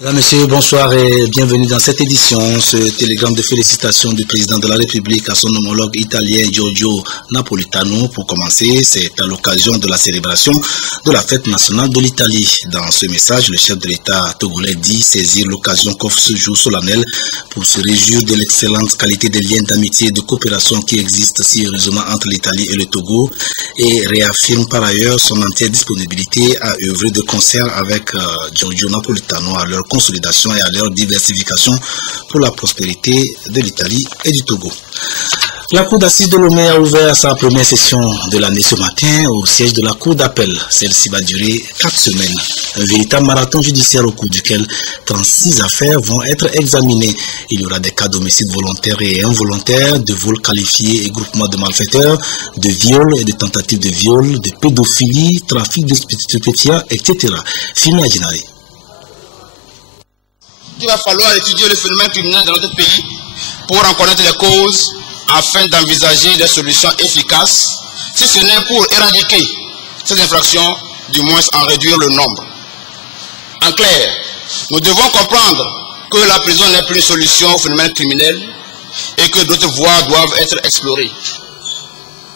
Mesdames, Messieurs, bonsoir et bienvenue dans cette édition. Ce télégramme de félicitations du président de la République à son homologue italien Giorgio Napolitano. Pour commencer, c'est à l'occasion de la célébration de la fête nationale de l'Italie. Dans ce message, le chef de l'État togolais dit saisir l'occasion qu'offre ce jour solennel pour se réjouir de l'excellente qualité des liens d'amitié et de coopération qui existent si heureusement entre l'Italie et le Togo et réaffirme par ailleurs son entière disponibilité à œuvrer de concert avec Giorgio Napolitano à leur consolidation et à leur diversification pour la prospérité de l'Italie et du Togo. La Cour d'assises de Lomé a ouvert sa première session de l'année ce matin au siège de la Cour d'appel. Celle-ci va durer 4 semaines. Un véritable marathon judiciaire au cours duquel 36 affaires vont être examinées. Il y aura des cas d'homicide volontaire et involontaire, de vol qualifié et groupement de malfaiteurs, de viol et de tentatives de viol, de pédophilie, trafic de stupéfiants, etc. Fina Djinari. Il va falloir étudier le phénomène criminel dans notre pays pour en connaître les causes afin d'envisager des solutions efficaces, si ce n'est pour éradiquer ces infractions, du moins en réduire le nombre. En clair, nous devons comprendre que la prison n'est plus une solution au phénomène criminel et que d'autres voies doivent être explorées.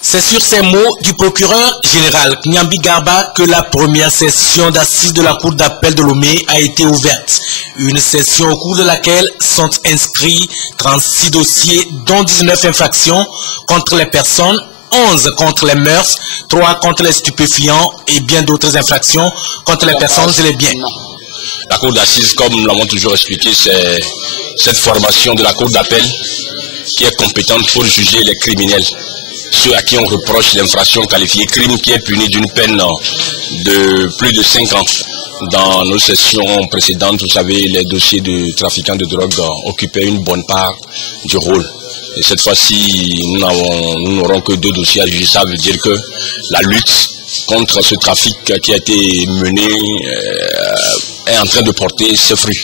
C'est sur ces mots du procureur général Nyambi Garba que la première session d'assises de la Cour d'appel de Lomé a été ouverte. Une session au cours de laquelle sont inscrits 36 dossiers, dont 19 infractions contre les personnes, 11 contre les mœurs, 3 contre les stupéfiants et bien d'autres infractions contre les personnes et les biens. La Cour d'assises, comme nous l'avons toujours expliqué, c'est cette formation de la Cour d'appel qui est compétente pour juger les criminels. Ceux à qui on reproche l'infraction qualifiée crime qui est puni d'une peine de plus de 5 ans. Dans nos sessions précédentes, vous savez, les dossiers de trafiquants de drogue occupaient une bonne part du rôle. Et cette fois-ci, nous n'aurons que 2 dossiers à juger. Ça veut dire que la lutte contre ce trafic qui a été mené est en train de porter ses fruits.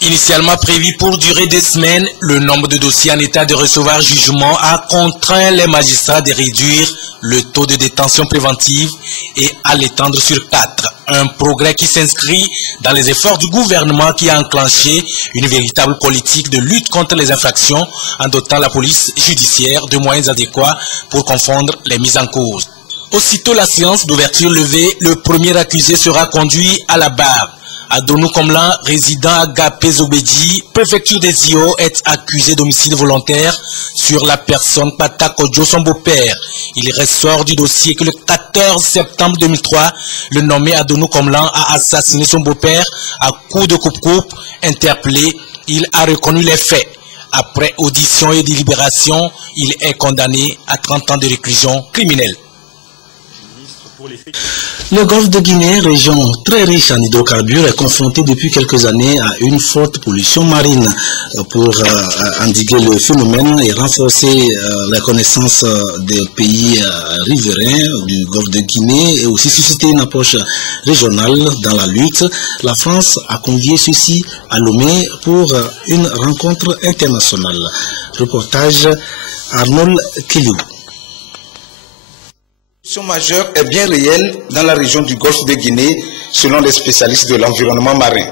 Initialement prévu pour durer 2 semaines, le nombre de dossiers en état de recevoir jugement a contraint les magistrats de réduire le taux de détention préventive et à l'étendre sur 4. Un progrès qui s'inscrit dans les efforts du gouvernement qui a enclenché une véritable politique de lutte contre les infractions en dotant la police judiciaire de moyens adéquats pour confondre les mises en cause. Aussitôt la séance d'ouverture levée, le premier accusé sera conduit à la barre. Adonou Komlan, résident à Gapé-Zobedji, préfecture des IO, est accusé d'homicide volontaire sur la personne Patakodjo, son beau-père. Il ressort du dossier que le 14 septembre 2003, le nommé Adonou Komlan a assassiné son beau-père à coups de coupe-coupe. Interpellé, il a reconnu les faits. Après audition et délibération, il est condamné à 30 ans de réclusion criminelle. Le golfe de Guinée, région très riche en hydrocarbures, est confronté depuis quelques années à une forte pollution marine. Pour endiguer le phénomène et renforcer la connaissance des pays riverains du golfe de Guinée et aussi susciter une approche régionale dans la lutte, la France a convié ceux-ci à Lomé pour une rencontre internationale. Reportage Arnold Kiliou. La pollution majeure est bien réelle dans la région du golfe de Guinée, selon les spécialistes de l'environnement marin.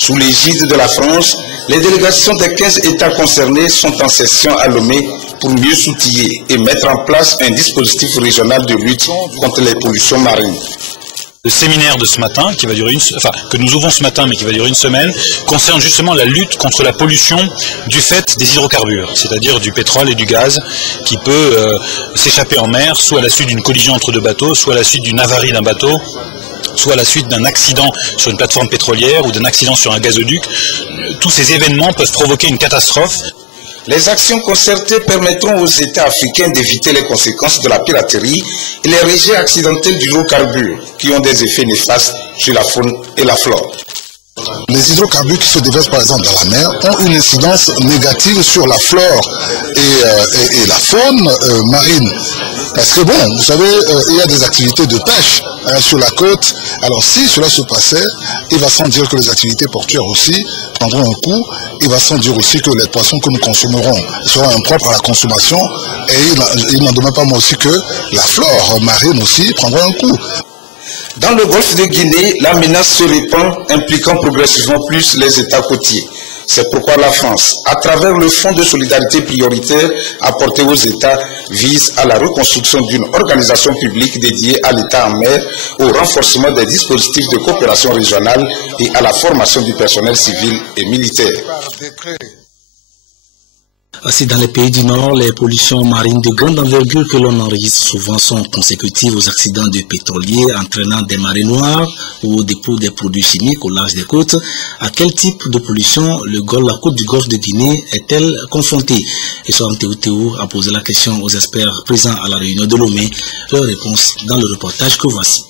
Sous l'égide de la France, les délégations des 15 États concernés sont en session à Lomé pour mieux s'outiller et mettre en place un dispositif régional de lutte contre les pollutions marines. Le séminaire de ce matin, que nous ouvrons ce matin mais qui va durer 1 semaine, concerne justement la lutte contre la pollution du fait des hydrocarbures, c'est-à-dire du pétrole et du gaz qui peut s'échapper en mer, soit à la suite d'une collision entre 2 bateaux, soit à la suite d'une avarie d'un bateau, soit à la suite d'un accident sur une plateforme pétrolière ou d'un accident sur un gazoduc. Tous ces événements peuvent provoquer une catastrophe. Les actions concertées permettront aux États africains d'éviter les conséquences de la piraterie et les rejets accidentels d'hydrocarbures qui ont des effets néfastes sur la faune et la flore. Les hydrocarbures qui se déversent par exemple dans la mer ont une incidence négative sur la flore et la faune marine. Parce que bon, vous savez, il y a des activités de pêche sur la côte. Alors si cela se passait, il va sans dire que les activités portuaires aussi prendront un coup. Il va sans dire aussi que les poissons que nous consommerons seront impropres à la consommation. Et il n'en demeure pas moins aussi que la flore marine aussi prendra un coup. Dans le golfe de Guinée, la menace se répand, impliquant progressivement plus les États côtiers. C'est pourquoi la France, à travers le Fonds de solidarité prioritaire apporté aux États, vise à la reconstruction d'une organisation publique dédiée à l'État en mer, au renforcement des dispositifs de coopération régionale et à la formation du personnel civil et militaire. Ainsi, dans les pays du Nord, les pollutions marines de grande envergure que l'on enregistre souvent sont consécutives aux accidents de pétroliers entraînant des marées noires ou au dépôt des produits chimiques au large des côtes. À quel type de pollution la côte du golfe de Guinée est-elle confrontée? Et Soham Théou a posé la question aux experts présents à la réunion de Lomé. Leur réponse dans le reportage que voici.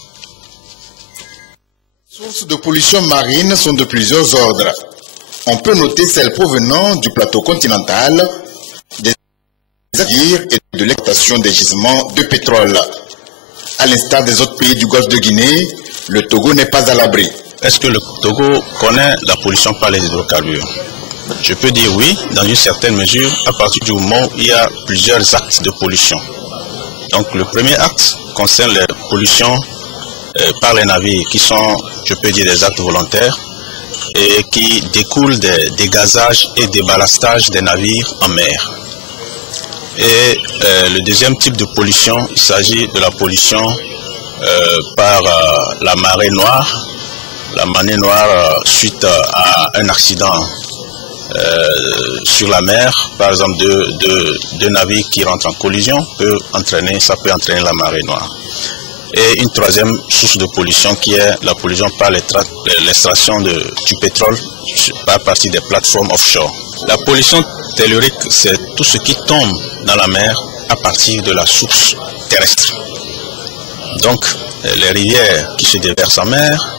Les sources de pollution marine sont de plusieurs ordres. On peut noter celles provenant du plateau continental, des navires et de l'exploitation des gisements de pétrole. À l'instar des autres pays du golfe de Guinée, le Togo n'est pas à l'abri. Est-ce que le Togo connaît la pollution par les hydrocarbures? Je peux dire oui, dans une certaine mesure, à partir du moment où il y a plusieurs actes de pollution. Donc le premier acte concerne les pollutions par les navires, qui sont, je peux dire, des actes volontaires, et qui découlent des dégazages et des ballastages des navires en mer. Et le deuxième type de pollution, il s'agit de la pollution par la marée noire. La marée noire suite à un accident sur la mer, par exemple deux navires qui rentrent en collision, ça peut entraîner la marée noire. Et une troisième source de pollution qui est la pollution par l'extraction du pétrole par partie des plateformes offshore. La pollution tellurique, c'est tout ce qui tombe dans la mer à partir de la source terrestre. Donc, les rivières qui se déversent en mer,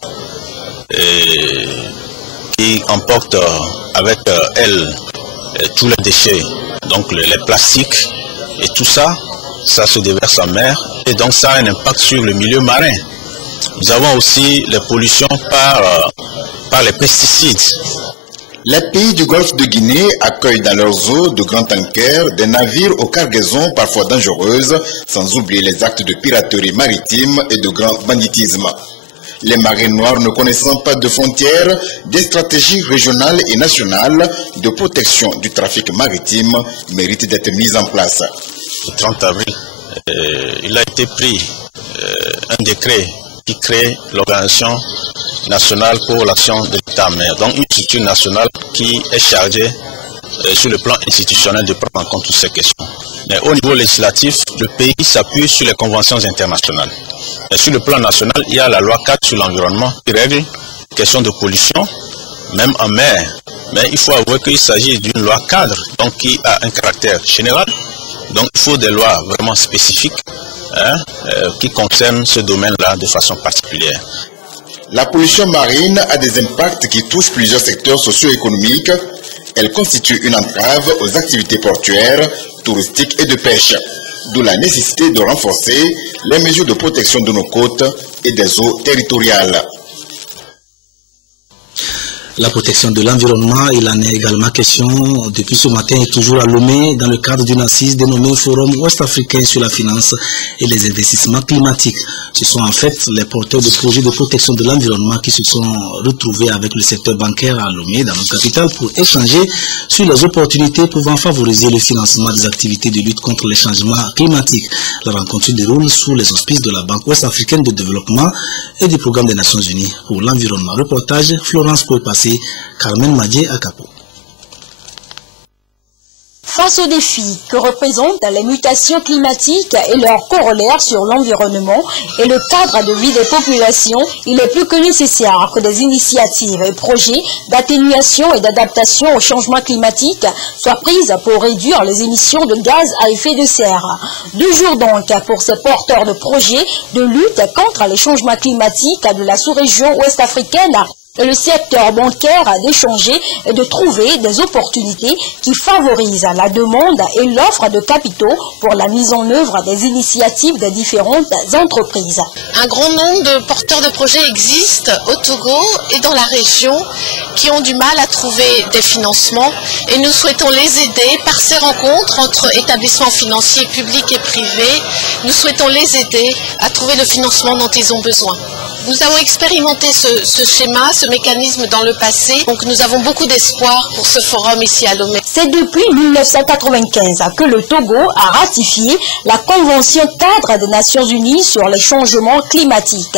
et qui emportent avec elles tous les déchets, donc les plastiques et tout ça, ça se déverse en mer et donc ça a un impact sur le milieu marin. Nous avons aussi les pollutions par les pesticides. Les pays du golfe de Guinée accueillent dans leurs eaux de grands tankers des navires aux cargaisons parfois dangereuses, sans oublier les actes de piraterie maritime et de grand banditisme. Les marées noires ne connaissant pas de frontières, des stratégies régionales et nationales de protection du trafic maritime méritent d'être mises en place. Le 30 avril, il a été pris un décret qui crée l'Organisation nationale pour l'action de l'État en mer. Donc une structure nationale qui est chargée sur le plan institutionnel de prendre en compte toutes ces questions. Mais au niveau législatif, le pays s'appuie sur les conventions internationales. Et sur le plan national, il y a la loi 4 sur l'environnement qui règle les questions de pollution, même en mer. Mais il faut avouer qu'il s'agit d'une loi cadre, donc qui a un caractère général. Donc il faut des lois vraiment spécifiques qui concernent ce domaine-là de façon particulière. La pollution marine a des impacts qui touchent plusieurs secteurs socio-économiques. Elle constitue une entrave aux activités portuaires, touristiques et de pêche. D'où la nécessité de renforcer les mesures de protection de nos côtes et des eaux territoriales. La protection de l'environnement, il en est également question depuis ce matin et toujours à Lomé dans le cadre d'une assise dénommée Forum ouest-africain sur la finance et les investissements climatiques. Ce sont en fait les porteurs de projets de protection de l'environnement qui se sont retrouvés avec le secteur bancaire à Lomé dans notre capitale pour échanger sur les opportunités pouvant favoriser le financement des activités de lutte contre les changements climatiques. La rencontre se déroule sous les auspices de la Banque ouest-africaine de développement et du Programme des Nations Unies pour l'environnement. Reportage Florence Poué-Passé, Carmen Madje Akapo. Face aux défis que représentent les mutations climatiques et leurs corollaires sur l'environnement et le cadre de vie des populations, il est plus que nécessaire que des initiatives et projets d'atténuation et d'adaptation au changement climatique soient prises pour réduire les émissions de gaz à effet de serre. 2 jours donc pour ces porteurs de projets de lutte contre les changements climatiques de la sous-région ouest-africaine et le secteur bancaire d'échanger et de trouver des opportunités qui favorisent la demande et l'offre de capitaux pour la mise en œuvre des initiatives des différentes entreprises. Un grand nombre de porteurs de projets existent au Togo et dans la région qui ont du mal à trouver des financements et nous souhaitons les aider par ces rencontres entre établissements financiers publics et privés. Nous souhaitons les aider à trouver le financement dont ils ont besoin. Nous avons expérimenté ce schéma, ce mécanisme dans le passé, donc nous avons beaucoup d'espoir pour ce forum ici à Lomé. C'est depuis 1995 que le Togo a ratifié la Convention cadre des Nations Unies sur les changements climatiques.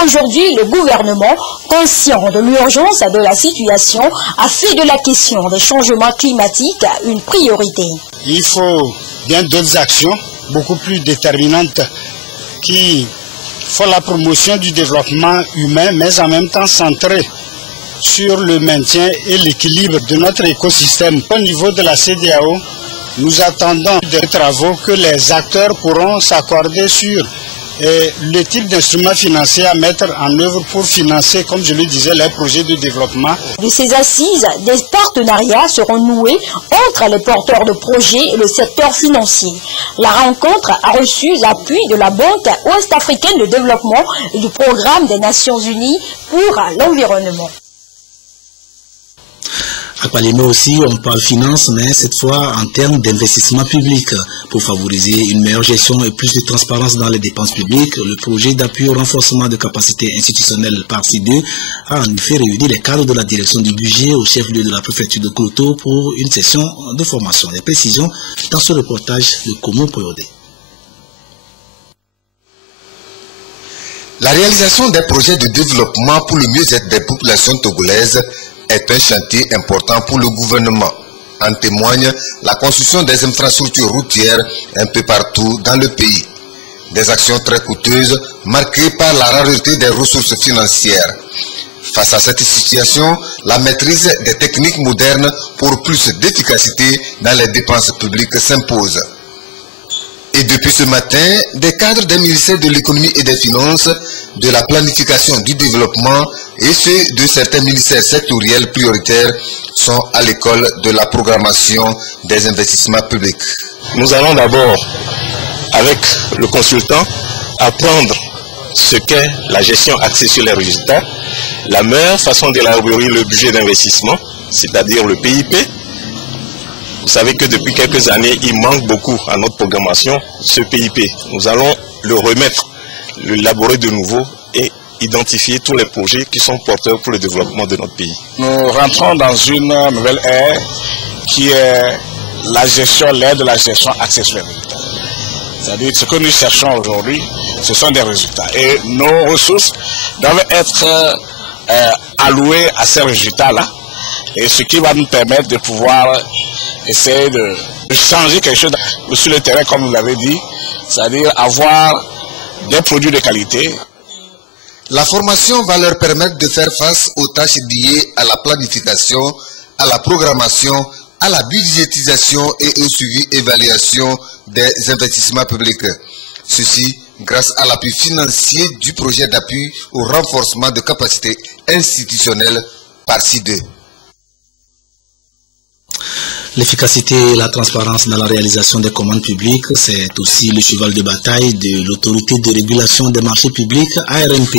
Aujourd'hui, le gouvernement, conscient de l'urgence de la situation, a fait de la question des changements climatiques une priorité. Il faut bien d'autres actions beaucoup plus déterminantes qui font la promotion du développement humain, mais en même temps centrées sur le maintien et l'équilibre de notre écosystème. Au niveau de la CEDEAO, nous attendons des travaux que les acteurs pourront s'accorder sur le type d'instruments financiers à mettre en œuvre pour financer, comme je le disais, les projets de développement. De ces assises, des partenariats seront noués entre les porteurs de projets et le secteur financier. La rencontre a reçu l'appui de la Banque ouest-africaine de développement et du Programme des Nations Unies pour l'environnement. À Palémé aussi, on parle finance, mais cette fois en termes d'investissement public. Pour favoriser une meilleure gestion et plus de transparence dans les dépenses publiques, le projet d'appui au renforcement de capacités institutionnelles par CIDE a en effet réuni les cadres de la direction du budget au chef-lieu de la préfecture de Kloto pour une session de formation. Les précisions dans ce reportage de Komo Poyodé. La réalisation des projets de développement pour le mieux-être des populations togolaises est un chantier important pour le gouvernement. En témoigne la construction des infrastructures routières un peu partout dans le pays. Des actions très coûteuses marquées par la rareté des ressources financières. Face à cette situation, la maîtrise des techniques modernes pour plus d'efficacité dans les dépenses publiques s'impose. Et depuis ce matin, des cadres des ministères de l'économie et des finances, de la planification du développement et ceux de certains ministères sectoriels prioritaires sont à l'école de la programmation des investissements publics. Nous allons d'abord, avec le consultant, apprendre ce qu'est la gestion axée sur les résultats, la meilleure façon d'élaborer le budget d'investissement, c'est-à-dire le PIP. Vous savez que depuis quelques années, il manque beaucoup à notre programmation ce PIP. Nous allons le remettre, l'élaborer de nouveau et identifier tous les projets qui sont porteurs pour le développement de notre pays. Nous rentrons dans une nouvelle ère qui est l'ère de la gestion axée sur les résultats. C'est-à-dire ce que nous cherchons aujourd'hui, ce sont des résultats. Et nos ressources doivent être allouées à ces résultats-là. Et ce qui va nous permettre de pouvoir essayer de changer quelque chose sur le terrain, comme vous l'avez dit, c'est-à-dire avoir des produits de qualité. La formation va leur permettre de faire face aux tâches liées à la planification, à la programmation, à la budgétisation et au suivi-évaluation des investissements publics. Ceci grâce à l'appui financier du projet d'appui au renforcement de capacités institutionnelles par CIDE. L'efficacité et la transparence dans la réalisation des commandes publiques, c'est aussi le cheval de bataille de l'autorité de régulation des marchés publics, ARMP,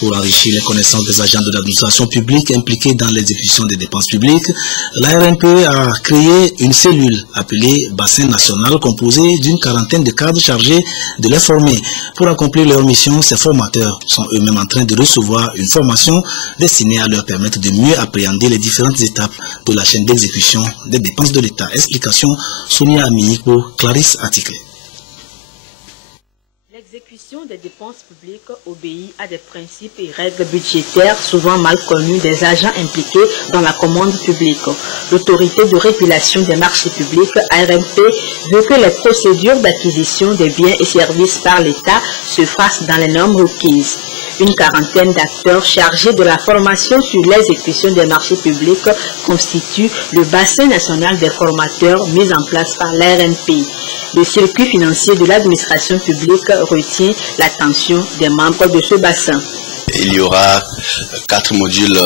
pour enrichir les connaissances des agents de l'administration publique impliqués dans l'exécution des dépenses publiques. L'ARMP a créé une cellule appelée Bassin National composée d'une quarantaine de cadres chargés de les former. Pour accomplir leur mission, ces formateurs sont eux-mêmes en train de recevoir une formation destinée à leur permettre de mieux appréhender les différentes étapes de la chaîne d'exécution des dépenses de l'État. Explication Sonia Ami pour Clarisse Article. L'exécution des dépenses publiques obéit à des principes et règles budgétaires souvent mal connus des agents impliqués dans la commande publique. L'autorité de régulation des marchés publics, ARMP, veut que les procédures d'acquisition des biens et services par l'État se fassent dans les normes requises. Une quarantaine d'acteurs chargés de la formation sur l'exécution des marchés publics constitue le bassin national des formateurs mis en place par l'ARMP. Le circuit financier de l'administration publique retient l'attention des membres de ce bassin. Il y aura 4 modules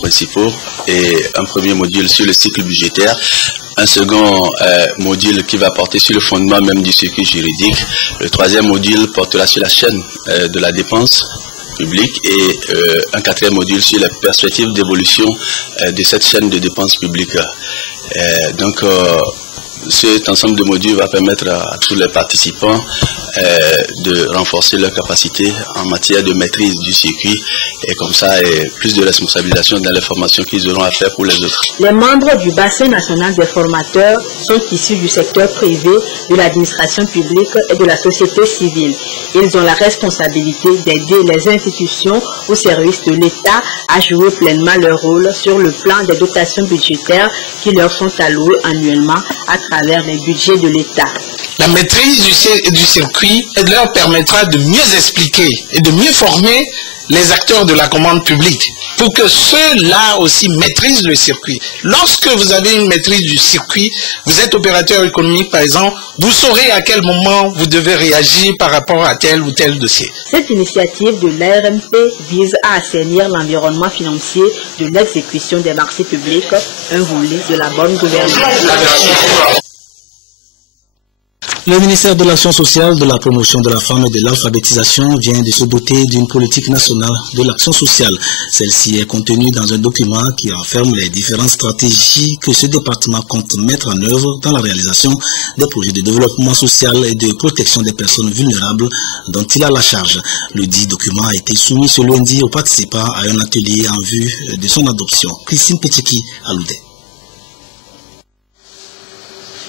principaux et un premier module sur le cycle budgétaire, un second module qui va porter sur le fondement même du circuit juridique, le troisième module portera sur la chaîne de la dépense publique et un quatrième module sur les perspectives d'évolution de cette chaîne de dépenses publiques. Donc cet ensemble de modules va permettre à tous les participants de renforcer leur capacité en matière de maîtrise du circuit et comme ça, plus de responsabilisation dans les formations qu'ils auront à faire pour les autres. Les membres du bassin national des formateurs sont issus du secteur privé, de l'administration publique et de la société civile. Ils ont la responsabilité d'aider les institutions au service de l'État à jouer pleinement leur rôle sur le plan des dotations budgétaires qui leur sont allouées annuellement à travers les budgets de l'État. La maîtrise du circuit leur permettra de mieux expliquer et de mieux former les acteurs de la commande publique pour que ceux-là aussi maîtrisent le circuit. Lorsque vous avez une maîtrise du circuit, vous êtes opérateur économique par exemple, vous saurez à quel moment vous devez réagir par rapport à tel ou tel dossier. Cette initiative de l'ARMP vise à assainir l'environnement financier de l'exécution des marchés publics, un volet de la bonne gouvernance. Le ministère de l'Action sociale, de la promotion de la femme et de l'alphabétisation vient de se doter d'une politique nationale de l'action sociale. Celle-ci est contenue dans un document qui renferme les différentes stratégies que ce département compte mettre en œuvre dans la réalisation des projets de développement social et de protection des personnes vulnérables dont il a la charge. Le dit document a été soumis ce lundi aux participants à un atelier en vue de son adoption. Christine Petchiki Aloudé.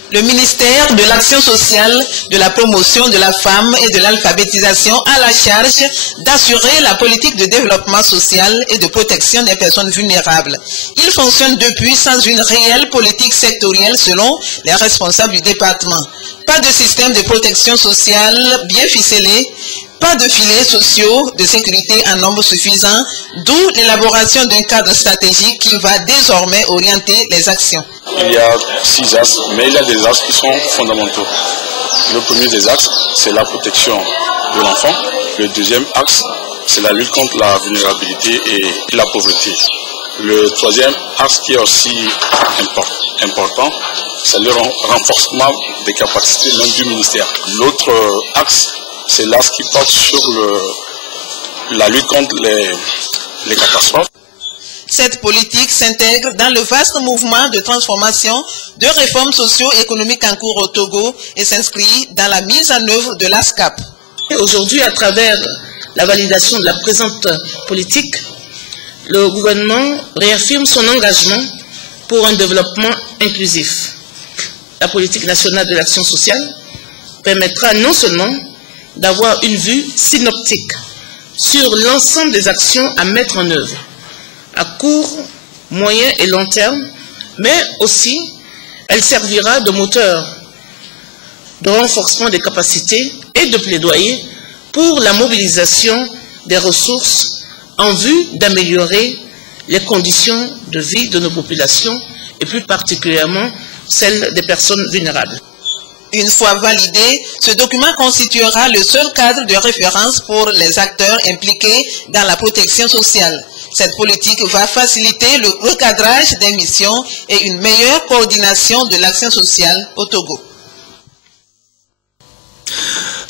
Le ministère de l'Action sociale, de la promotion de la femme et de l'alphabétisation a la charge d'assurer la politique de développement social et de protection des personnes vulnérables. Il fonctionne depuis sans une réelle politique sectorielle selon les responsables du département. Pas de système de protection sociale bien ficelé, pas de filets sociaux de sécurité en nombre suffisant, d'où l'élaboration d'un cadre stratégique qui va désormais orienter les actions. Il y a 6 axes, mais il y a des axes qui sont fondamentaux. Le premier des axes, c'est la protection de l'enfant. Le deuxième axe, c'est la lutte contre la vulnérabilité et la pauvreté. Le troisième axe qui est aussi important, c'est le renforcement des capacités même du ministère. L'autre axe, c'est l'axe qui porte sur la lutte contre les catastrophes. Cette politique s'intègre dans le vaste mouvement de transformation, de réformes socio-économiques en cours au Togo et s'inscrit dans la mise en œuvre de l'ASCAP. Aujourd'hui, à travers la validation de la présente politique, le gouvernement réaffirme son engagement pour un développement inclusif. La politique nationale de l'action sociale permettra non seulement d'avoir une vue synoptique sur l'ensemble des actions à mettre en œuvre, à court, moyen et long terme, mais aussi elle servira de moteur de renforcement des capacités et de plaidoyer pour la mobilisation des ressources en vue d'améliorer les conditions de vie de nos populations et plus particulièrement celles des personnes vulnérables. Une fois validé, ce document constituera le seul cadre de référence pour les acteurs impliqués dans la protection sociale. Cette politique va faciliter le recadrage des missions et une meilleure coordination de l'action sociale au Togo.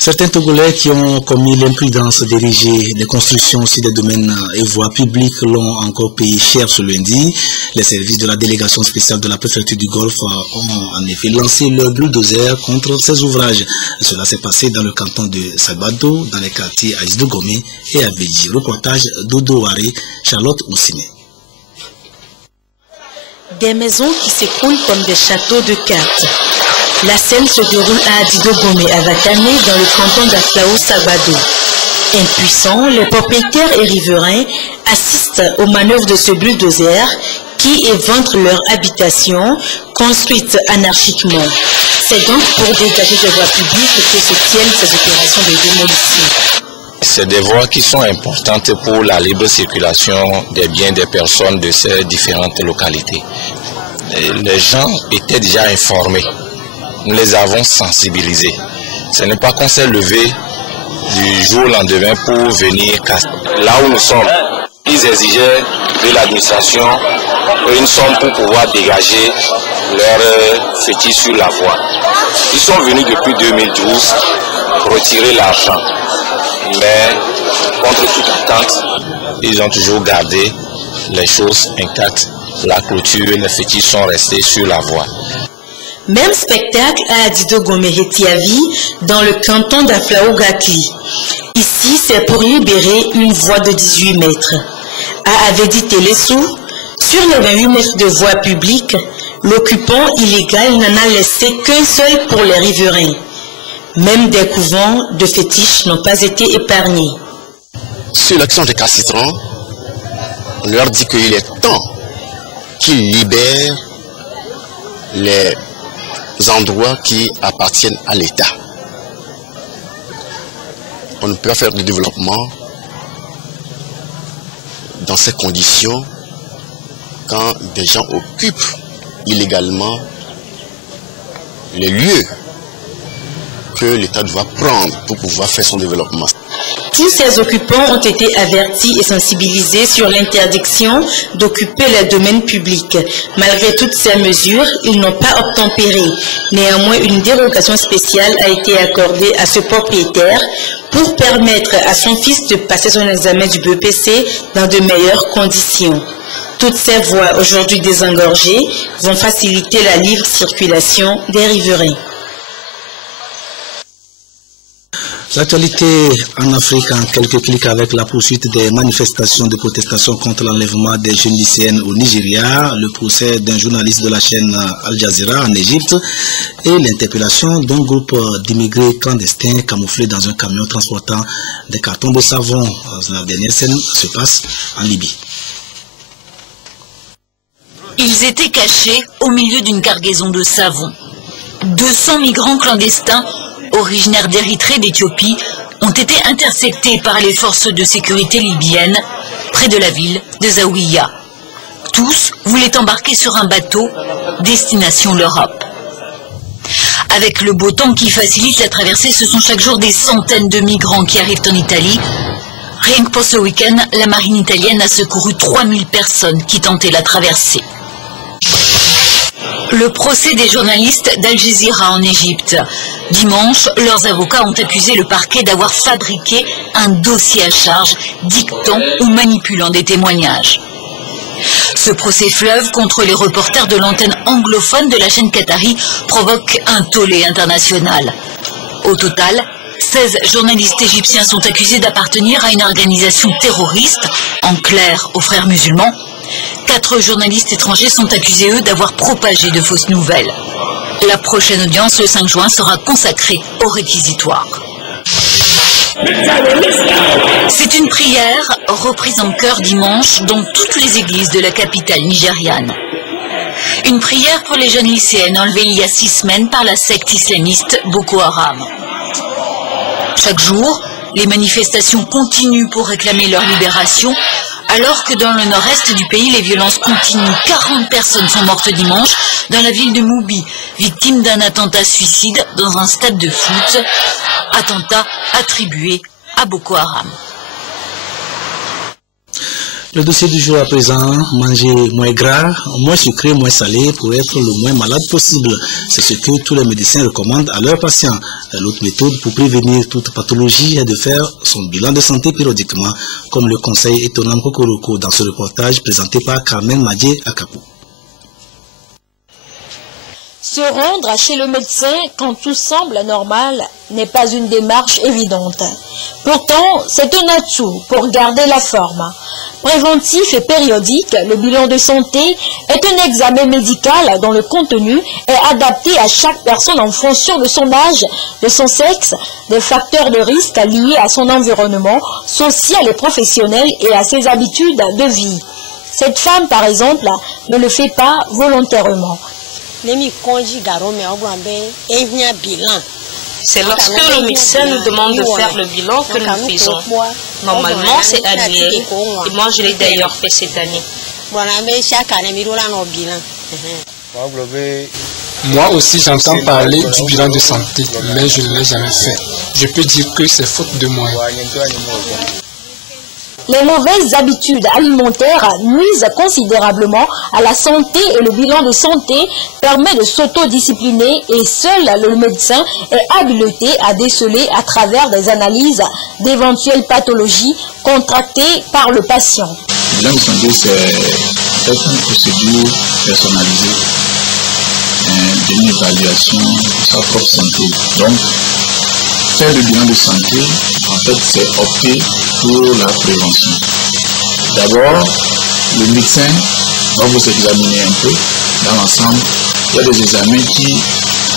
Certains Togolais qui ont commis l'imprudence d'ériger des constructions sur des domaines et voies publiques l'ont encore payé cher ce lundi. Les services de la délégation spéciale de la préfecture du Golfe ont en effet lancé leur bulldozer contre ces ouvrages. Cela s'est passé dans le canton de Sabado, dans les quartiers Aïsdogomé et Abedji. Reportage d'Odo Waré, Charlotte Moussine. Des maisons qui s'écroulent comme des châteaux de cartes. La scène se déroule à Adidogomé, à Vatané, dans le canton d'Aflao-Sabado. Impuissants, les propriétaires et riverains assistent aux manœuvres de ce bulldozer qui éventre leur habitation, construite anarchiquement. C'est donc pour dégager des voies publiques que se tiennent ces opérations de démolition. C'est des voies qui sont importantes pour la libre circulation des biens des personnes de ces différentes localités. Les gens étaient déjà informés. Nous les avons sensibilisés. Ce n'est pas qu'on s'est levé du jour au lendemain pour venir casser. Là où nous sommes, ils exigeaient de l'administration une somme pour pouvoir dégager leurs fétiches sur la voie. Ils sont venus depuis 2012 retirer l'argent. Mais contre toute attente, ils ont toujours gardé les choses intactes. La clôture, les fétiches sont restés sur la voie. Même spectacle à Adido Gomé-Tiavi dans le canton d'Aflao-Gatli. Ici, c'est pour libérer une voie de 18 mètres. À Avedi Télessou, sur les 28 mètres de voie publique, l'occupant illégal n'en a laissé qu'un seul pour les riverains. Même des couvents de fétiches n'ont pas été épargnés. Sur l'action des Cassitrans, on leur dit qu'il est temps qu'ils libèrent les endroits qui appartiennent à l'État. On ne peut pas faire de développement dans ces conditions quand des gens occupent illégalement les lieux que l'État doit prendre pour pouvoir faire son développement. Tous ces occupants ont été avertis et sensibilisés sur l'interdiction d'occuper les domaines publics. Malgré toutes ces mesures, ils n'ont pas obtempéré. Néanmoins, une dérogation spéciale a été accordée à ce propriétaire pour permettre à son fils de passer son examen du BEPC dans de meilleures conditions. Toutes ces voies aujourd'hui désengorgées vont faciliter la libre circulation des riverains. L'actualité en Afrique en quelques clics avec la poursuite des manifestations de protestation contre l'enlèvement des jeunes lycéennes au Nigeria, le procès d'un journaliste de la chaîne Al Jazeera en Égypte et l'interpellation d'un groupe d'immigrés clandestins camouflés dans un camion transportant des cartons de savon. La dernière scène se passe en Libye. Ils étaient cachés au milieu d'une cargaison de savon. 200 migrants clandestins originaires d'Érythrée et d'Éthiopie ont été interceptés par les forces de sécurité libyennes près de la ville de Zawiya. Tous voulaient embarquer sur un bateau destination l'Europe. Avec le beau temps qui facilite la traversée, ce sont chaque jour des centaines de migrants qui arrivent en Italie. Rien que pour ce week-end, la marine italienne a secouru 3000 personnes qui tentaient la traversée. Le procès des journalistes d'Al Jazeera en Égypte. Dimanche, leurs avocats ont accusé le parquet d'avoir fabriqué un dossier à charge, dictant ou manipulant des témoignages. Ce procès fleuve contre les reporters de l'antenne anglophone de la chaîne qatari provoque un tollé international. Au total, 16 journalistes égyptiens sont accusés d'appartenir à une organisation terroriste, en clair aux frères musulmans. 4 journalistes étrangers sont accusés, eux, d'avoir propagé de fausses nouvelles. La prochaine audience, le 5 juin, sera consacrée au réquisitoire. C'est une prière reprise en chœur dimanche dans toutes les églises de la capitale nigériane. Une prière pour les jeunes lycéennes enlevées il y a 6 semaines par la secte islamiste Boko Haram. Chaque jour, les manifestations continuent pour réclamer leur libération, alors que dans le nord-est du pays, les violences continuent. 40 personnes sont mortes dimanche dans la ville de Moubi, victimes d'un attentat suicide dans un stade de foot, attentat attribué à Boko Haram. Le dossier du jour à présent, manger moins gras, moins sucré, moins salé pour être le moins malade possible. C'est ce que tous les médecins recommandent à leurs patients. L'autre méthode pour prévenir toute pathologie est de faire son bilan de santé périodiquement, comme le conseille Étonnam Kokoroko dans ce reportage présenté par Carmen Madje Akapou. Se rendre chez le médecin quand tout semble normal n'est pas une démarche évidente. Pourtant, c'est un atout pour garder la forme. Préventif et périodique, le bilan de santé est un examen médical dont le contenu est adapté à chaque personne en fonction de son âge, de son sexe, des facteurs de risque liés à son environnement social et professionnel et à ses habitudes de vie. Cette femme, par exemple, ne le fait pas volontairement. C'est lorsque le médecin nous demande de faire le bilan que nous faisons. Normalement, c'est annuel. Et moi, je l'ai d'ailleurs fait cette année. Moi aussi, j'entends parler du bilan de santé, mais je ne l'ai jamais fait. Je peux dire que c'est faute de moi. Les mauvaises habitudes alimentaires nuisent considérablement à la santé et le bilan de santé permet de s'autodiscipliner et seul le médecin est habilité à déceler à travers des analyses d'éventuelles pathologies contractées par le patient. Le bilan de santé, c'est une procédure personnalisée d'une évaluation de sa propre santé. Donc, faire le bilan de santé, en fait, c'est opter pour la prévention. D'abord, le médecin va vous examiner un peu dans l'ensemble. Il y a des examens qui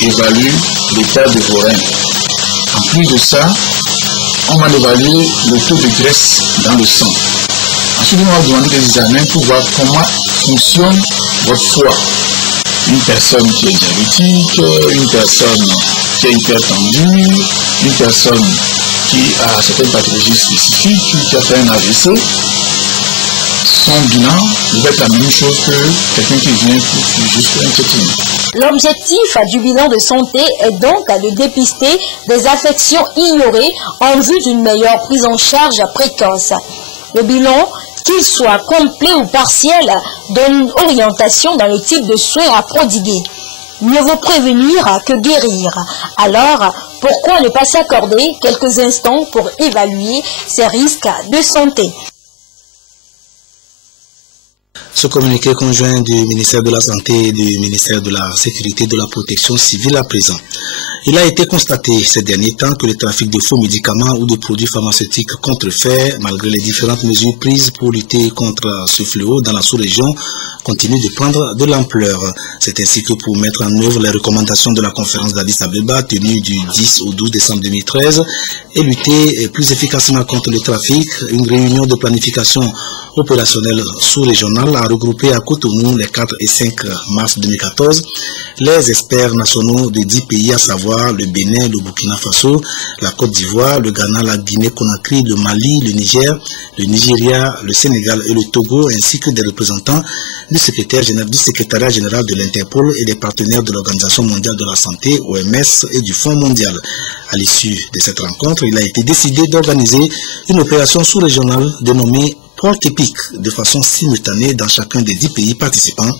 évaluent l'état de vos reins. En plus de ça, on va évaluer le taux de graisse dans le sang. Ensuite, on va demander des examens pour voir comment fonctionne votre foie. Une personne qui est diabétique, une personne qui est hypertendue, une personne qui a certaines pathologies spécifiques, qui a fait un AVC, son bilan va être la même chose que quelqu'un qui vient pour juste un traitement. L'objectif du bilan de santé est donc de dépister des affections ignorées en vue d'une meilleure prise en charge précoce. Le bilan, qu'il soit complet ou partiel, donne une orientation dans le type de soins à prodiguer. Mieux vaut prévenir que guérir. Alors, pourquoi ne pas s'accorder quelques instants pour évaluer ces risques de santé? Ce communiqué conjoint du ministère de la Santé et du ministère de la Sécurité et de la Protection civile à présent. Il a été constaté ces derniers temps que le trafic de faux médicaments ou de produits pharmaceutiques contrefaits, malgré les différentes mesures prises pour lutter contre ce fléau dans la sous-région, continue de prendre de l'ampleur. C'est ainsi que pour mettre en œuvre les recommandations de la conférence d'Addis Abeba tenue du 10 au 12 décembre 2013 et lutter plus efficacement contre le trafic, une réunion de planification opérationnelle sous-régionale a regroupé à Cotonou les 4 et 5 mars 2014 les experts nationaux de 10 pays, à savoir le Bénin, le Burkina Faso, la Côte d'Ivoire, le Ghana, la Guinée-Conakry, le Mali, le Niger, le Nigeria, le Sénégal et le Togo, ainsi que des représentants du secrétariat général de l'Interpol et des partenaires de l'Organisation mondiale de la santé, OMS, et du Fonds mondial. À l'issue de cette rencontre, il a été décidé d'organiser une opération sous-régionale dénommée Porte Épique de façon simultanée dans chacun des 10 pays participants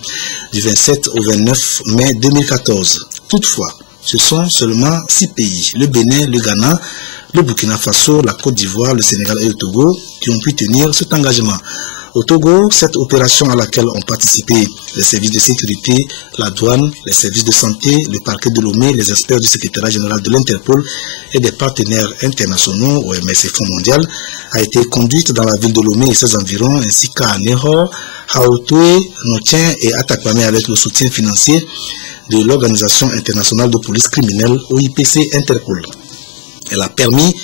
du 27 au 29 mai 2014. Toutefois, ce sont seulement 6 pays, le Bénin, le Ghana, le Burkina Faso, la Côte d'Ivoire, le Sénégal et le Togo, qui ont pu tenir cet engagement. Au Togo, cette opération à laquelle ont participé les services de sécurité, la douane, les services de santé, le parquet de Lomé, les experts du secrétariat général de l'Interpol et des partenaires internationaux, OMS et Fonds mondial, a été conduite dans la ville de Lomé et ses environs, ainsi qu'à Nehor, Haotoué, Notien et Atakwame avec le soutien financier de l'Organisation internationale de police criminelle, OIPC Interpol. Elle a permis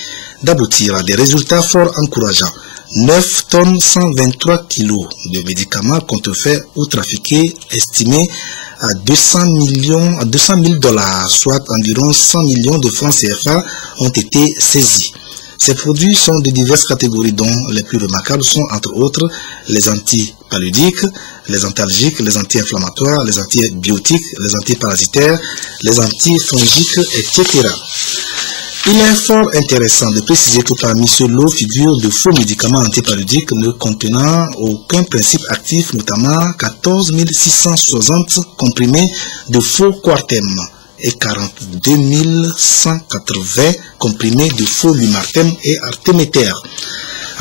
d'aboutir à des résultats fort encourageants. 9 tonnes 123 kilos de médicaments contrefaits ou trafiqués estimés à 200 000 dollars, soit environ 100 millions de francs CFA, ont été saisis. Ces produits sont de diverses catégories dont les plus remarquables sont entre autres les antipaludiques, les antalgiques, les anti-inflammatoires, les antibiotiques, les antiparasitaires, les antifongiques, etc. Il est fort intéressant de préciser que parmi ce lot figurent de faux médicaments antipaludiques ne contenant aucun principe actif, notamment 14 660 comprimés de faux Coartem et 42 180 comprimés de faux Lumartem et Artemeter.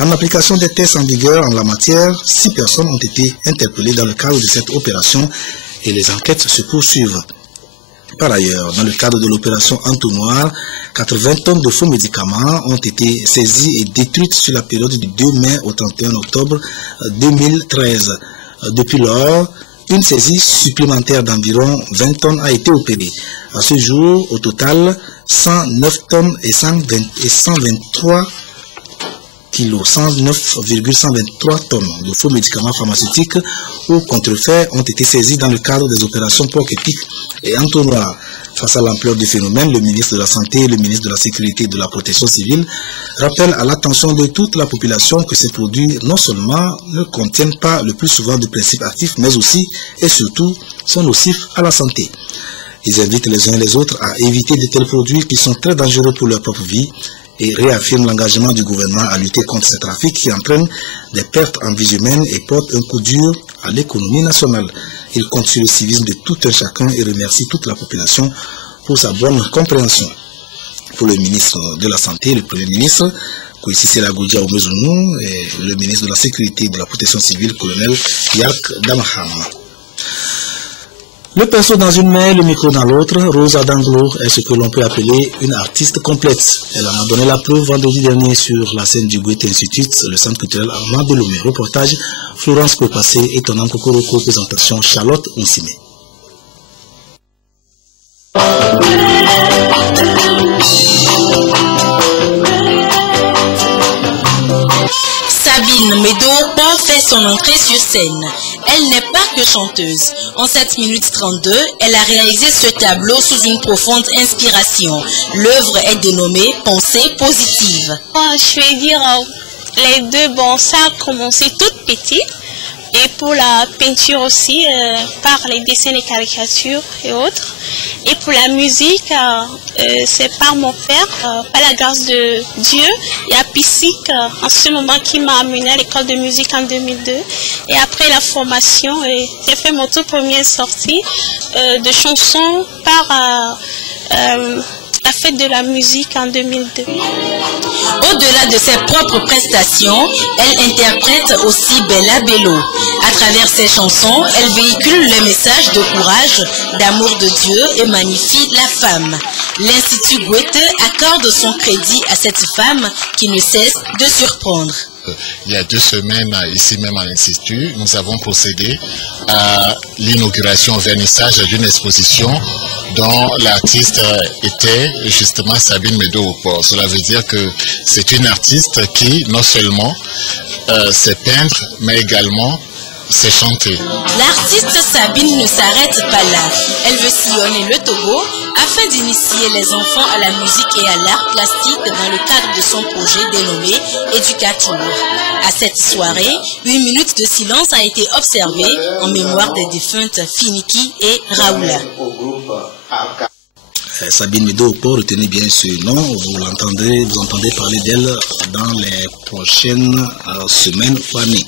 En application des tests en vigueur en la matière, 6 personnes ont été interpellées dans le cadre de cette opération et les enquêtes se poursuivent. Par ailleurs, dans le cadre de l'opération Entonnoir, 80 tonnes de faux médicaments ont été saisies et détruites sur la période du 2 mai au 31 octobre 2013. Depuis lors, une saisie supplémentaire d'environ 20 tonnes a été opérée. À ce jour, au total, 109 tonnes et 123 kilos, 109,123 tonnes de faux médicaments pharmaceutiques ou contrefaits ont été saisis dans le cadre des opérations Porte Épique et Entonnoir. Face à l'ampleur du phénomène, le ministre de la Santé et le ministre de la Sécurité et de la Protection civile rappellent à l'attention de toute la population que ces produits non seulement ne contiennent pas le plus souvent de principes actifs, mais aussi et surtout sont nocifs à la santé. Ils invitent les uns et les autres à éviter de tels produits qui sont très dangereux pour leur propre vie et réaffirment l'engagement du gouvernement à lutter contre ces trafics qui entraînent des pertes en vie humaine et portent un coup dur à l'économie nationale. Il compte sur le civisme de tout un chacun et remercie toute la population pour sa bonne compréhension. Pour le ministre de la Santé, le Premier ministre, Kwesi Selagoudja Omezounou, et le ministre de la Sécurité et de la Protection civile, colonel Yark Damaham. Le pinceau dans une main, le micro dans l'autre, Rosa Danglo est ce que l'on peut appeler une artiste complète. Elle en a donné la preuve vendredi dernier sur la scène du Goethe Institute, le centre culturel Armand Delomé. Reportage Florence Kopassé, étonnant Kokoroko, présentation Charlotte Onsime. Sabine Medo-Okpo fait son entrée sur scène. Elle n'est pas que chanteuse. En 7 minutes 32, elle a réalisé ce tableau sous une profonde inspiration. L'œuvre est dénommée Pensée positive. Je vais dire les deux, ça a commencé toute petite. Et pour la peinture aussi, par les dessins, les caricatures et autres. Et pour la musique, c'est par mon père, par la grâce de Dieu. Il y a Pisic en ce moment qui m'a amené à l'école de musique en 2002. Et après la formation, j'ai fait mon tout première sortie de chansons par la fête de la musique en 2002. Au-delà de ses propres prestations, elle interprète aussi Bella Bello. À travers ses chansons, elle véhicule les messages de courage, d'amour de Dieu et magnifie la femme. L'Institut Goethe accorde son crédit à cette femme qui ne cesse de surprendre. Il y a 2 semaines, ici même à l'Institut, nous avons procédé à l'inauguration au vernissage d'une exposition dont l'artiste était justement Sabine Medo-Okpo. Cela veut dire que c'est une artiste qui non seulement sait peindre, mais également c'est chanter. L'artiste Sabine ne s'arrête pas là. Elle veut sillonner le Togo afin d'initier les enfants à la musique et à l'art plastique dans le cadre de son projet dénommé Éducatour. À cette soirée, 8 minutes de silence a été observée en mémoire des défuntes Finiki et Raoula. Sabine Medo-Okpo, retenez bien ce nom, vous entendez parler d'elle dans les prochaines semaines ou années.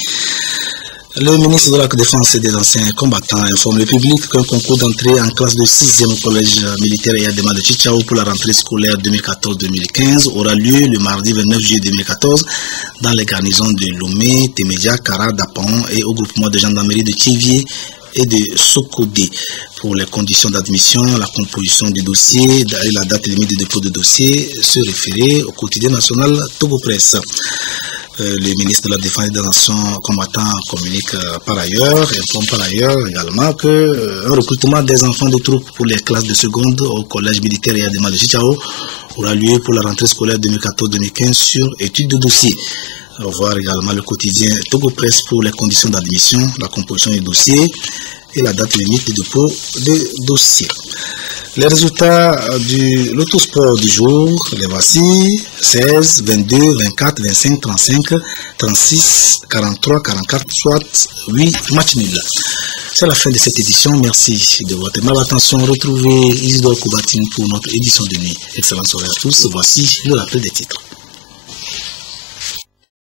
Le ministre de la Défense et des Anciens Combattants informe le public qu'un concours d'entrée en classe de 6e au collège militaire Yadema de Chichao pour la rentrée scolaire 2014-2015 aura lieu le mardi 29 juillet 2014 dans les garnisons de Lomé, Temedia, Kara, Dapon et au groupement de gendarmerie de Thiévier et de Sokodé. Pour les conditions d'admission, la composition du dossier et la date limite de dépôt de dossier se référer au quotidien national Togo Presse. Le ministre de la Défense et des Nations combattants communique par ailleurs, informe par ailleurs également qu'un recrutement des enfants de troupes pour les classes de seconde au collège militaire Yadema de Chichao aura lieu pour la rentrée scolaire 2014-2015 sur étude de dossier. Voir également le quotidien Togo Presse pour les conditions d'admission, la composition du dossier et la date limite de dépôt de dossier. Les résultats du Lotosport du jour, les voici: 16, 22, 24, 25, 35, 36, 43, 44, soit 8 matchs nuls. C'est la fin de cette édition. Merci de votre aimable attention. Retrouvez Isidore Koubatine pour notre édition de nuit. Excellente soirée à tous. Voici le rappel des titres.